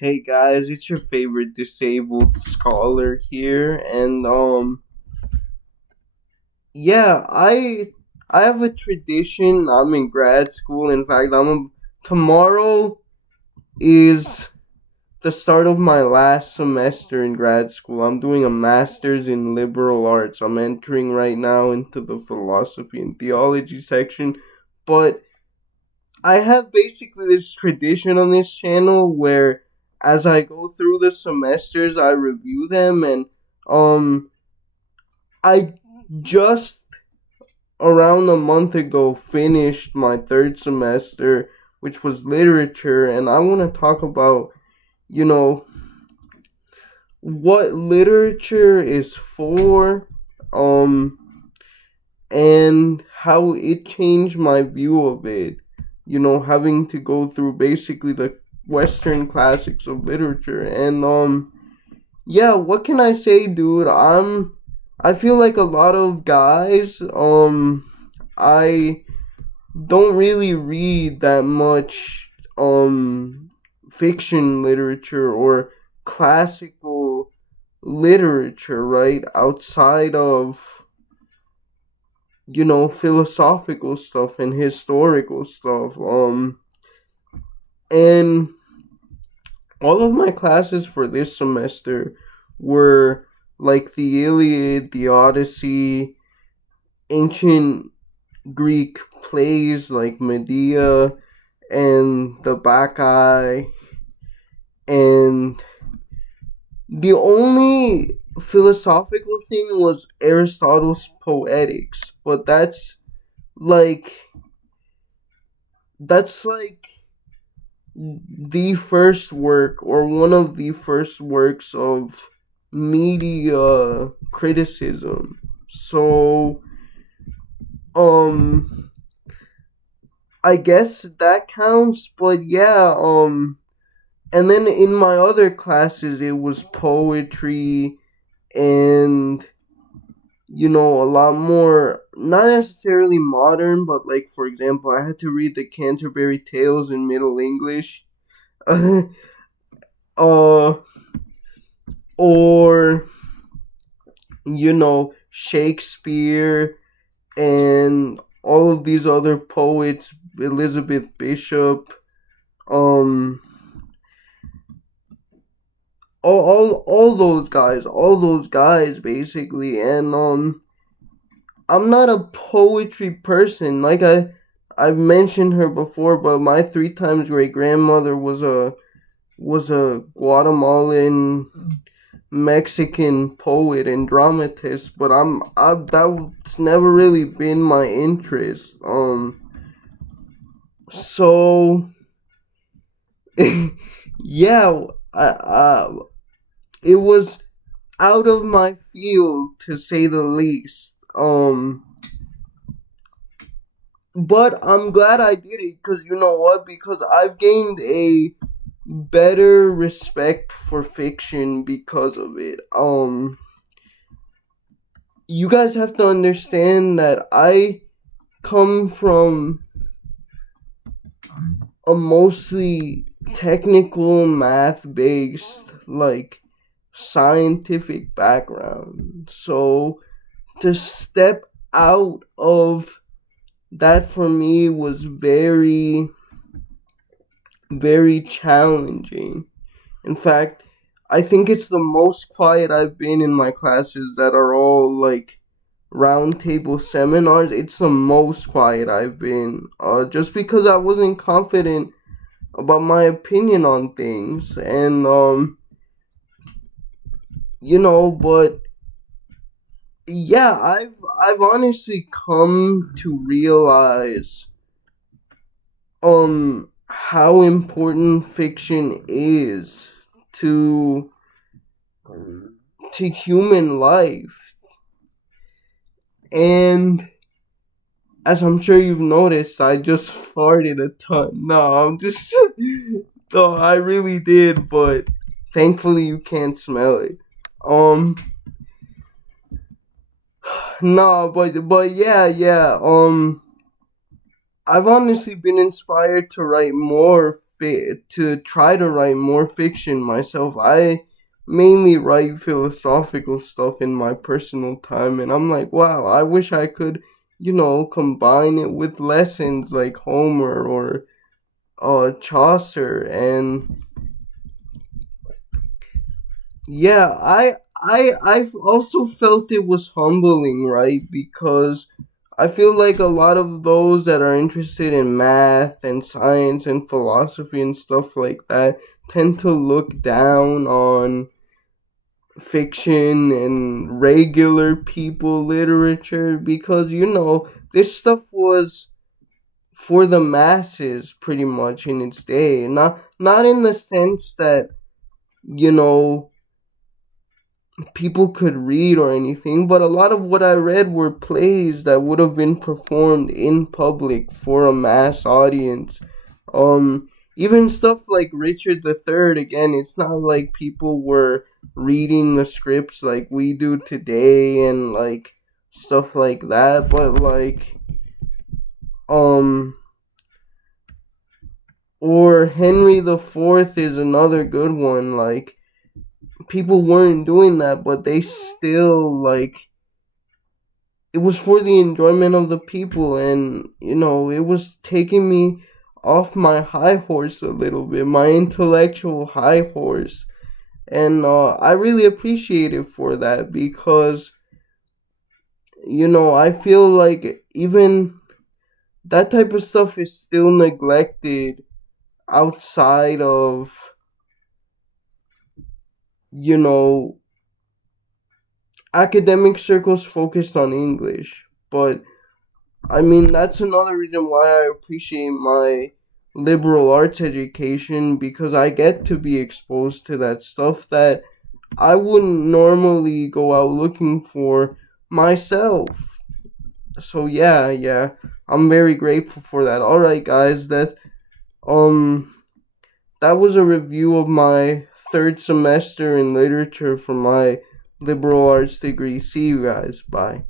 Hey guys, it's your favorite disabled scholar here, and yeah, I have a tradition. I'm in grad school. In fact, tomorrow is the start of my last semester in grad school. I'm doing a master's in liberal arts. I'm entering right now into the philosophy and theology section, but I have basically this tradition on this channel where as I go through the semesters I review them, and um I just around a month ago finished my third semester, which was literature, and I want to talk about, you know, what literature is for, um and how it changed my view of it. Having to go through basically the Western classics of literature, and yeah, what can I say, dude? I feel like a lot of guys. I don't really read that much fiction literature or classical literature, right? Outside of philosophical stuff and historical stuff. And all of my classes for this semester were like the Iliad, the Odyssey, ancient Greek plays like Medea and the Bacchae, and the only philosophical thing was Aristotle's Poetics, but like that's like the first work or one of the first works of media criticism. So, um, I guess that counts, but yeah, and then in my other classes, it was poetry and, a lot more, not necessarily modern, but like, for example, I had to read the Canterbury Tales in Middle English. uh, or Shakespeare and all of these other poets, Elizabeth Bishop, um all those guys basically. And I'm not a poetry person, like I've mentioned her before, but my three times great grandmother was a Guatemalan Mexican poet and dramatist, but that's never really been my interest. So yeah, it was out of my field to say the least. But I'm glad I did it, because you know what? Because I've gained a better respect for fiction because of it. You guys have to understand that I come from a mostly technical math based, like, scientific background. So to step out of that for me was very, very challenging. In fact, I think it's the most quiet I've been in my classes that are all like roundtable seminars. It's the most quiet I've been, just because I wasn't confident about my opinion on things. And but yeah, I've honestly come to realize how important fiction is to to human life. And as I'm sure you've noticed, I just farted a ton. No, I'm just no, I really did, but thankfully you can't smell it. Um no, but yeah. I've honestly been inspired to write more to try to write more fiction myself. I mainly write philosophical stuff in my personal time, and I'm like, wow, I wish I could, combine it with lessons like Homer or Chaucer. And yeah, I've also felt it was humbling, right? Because I feel like a lot of those that are interested in math and science and philosophy and stuff like that tend to look down on fiction and regular people literature, because this stuff was for the masses pretty much in its day. Not in the sense that, you know people could read or anything, but a lot of what I read were plays that would have been performed in public for a mass audience. Even stuff like Richard the Third. Again, it's not like people were reading the scripts like we do today and like stuff like that, but like um or Henry the Fourth is another good one. Like, people weren't doing that, but they still, like, it was for the enjoyment of the people, and it was taking me off my high horse a little bit, my intellectual high horse. And I really appreciate it for that, because I feel like even that type of stuff is still neglected outside of you know academic circles focused on English. But I mean, that's another reason why I appreciate my liberal arts education, because I get to be exposed to that stuff that I wouldn't normally go out looking for myself. So yeah, yeah, I'm very grateful for that. All right, guys, um that was a review of my third semester in literature for my liberal arts degree. See you guys. Bye.